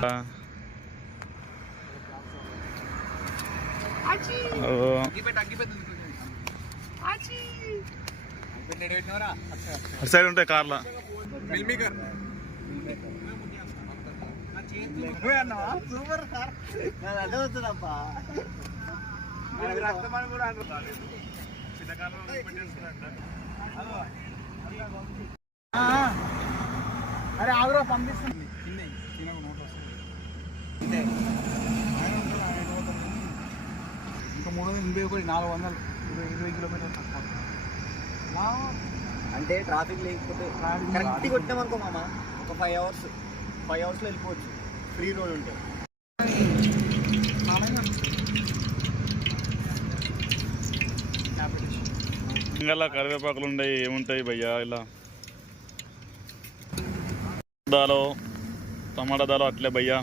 అటు సైడ్ ఉంటాయి కార్ల. సూపర్ సార్, అదే వస్తుందప్పా. అరే ఆగురా, పంపిస్తుంది. ఇంకా 380 400 20 కిలోమీటర్లు తక్కువ. అంటే ట్రాఫిక్ లేకపోతే కరెక్ట్ కొట్టామనుకో మామ, ఒక 5 అవర్స్లో వెళ్ళిపోవచ్చు. ఫ్రీ రోడ్ ఉంటే ఇంకా కరివేపాకులు ఉన్నాయి, ఏముంటాయి భయ్యా ఇలా. దాలో టమాటా దాలో అట్లే భయ్యా.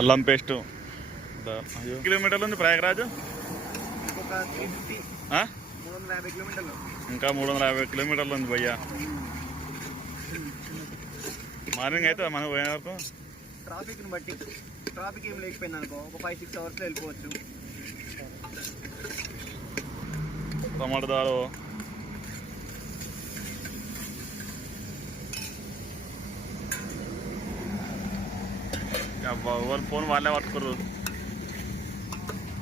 అల్లం పేస్టు. కిలోమీటర్లు ఉంది ప్రయాగరాజ్? ఇంకా 350 కిలోమీటర్లు ఉంది భయ్యా. మార్నింగ్ అయితే మనం పోయిన వరకు ట్రాఫిక్ని బట్టి, ట్రాఫిక్ ఏం లేకపోయింది అనుకో, ఒక 5-6 అవర్స్లో వెళ్ళిపోవచ్చు. టమాటా దాలో ఎవరు ఫోన్ వాళ్ళే పట్టుకుర్రు.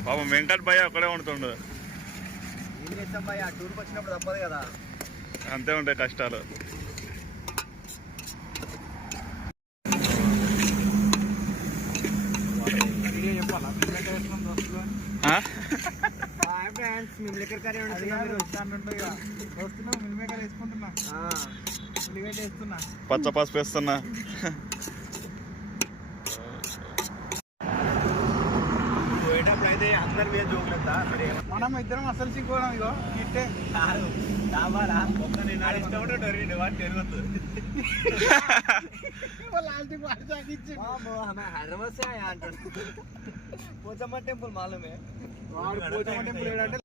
పాపం వెంకట్ భయ్య ఒక్కడే ఉంటుండు. ఏం చేస్తాం భయ్య, టూర్కి వచ్చినప్పుడు తప్పదు కదా, అంతే ఉంటాయి కష్టాలు. పచ్చ పసుపు వేస్తున్నా. పోయేటప్పుడు అందరి మీద జోకులెత్తా, మనం ఇద్దరం అసలు సిగ్గుకోవడం. ఇగో ఇట్టే హైదరాబాద్ పోచమ్మ టెంపుల్ మాలమే. పోచమ్మ టెంపుల్ ఏంటంటే